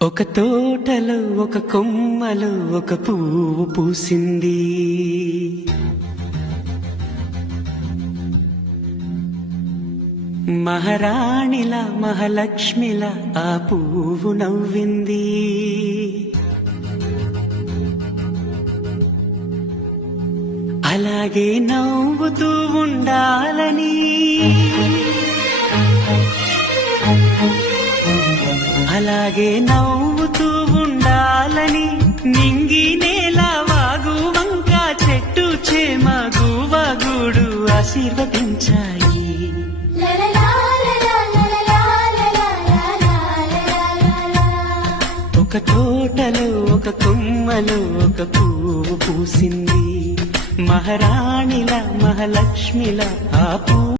ఒక తోటలో ఒక కొమ్మలో ఒక పువ్వు పూసింది. మహారాణిలా మహాలక్ష్మిలా ఆ పువ్వు నవ్వింది. అలాగే నవ్వుతూ ఉండాలని, అలాగే నవ్వుతూ ఉండాలని నింగి నేల వాగు వంక చెట్టు చేమ గువ్వ గూడు ఆశీర్వదించాయి. ఒక తోటలో ఒక కొమ్మలో ఒక పువ్వు పూసింది. మహారాణిలా మహాలక్ష్మిలా ఆ పువ్వు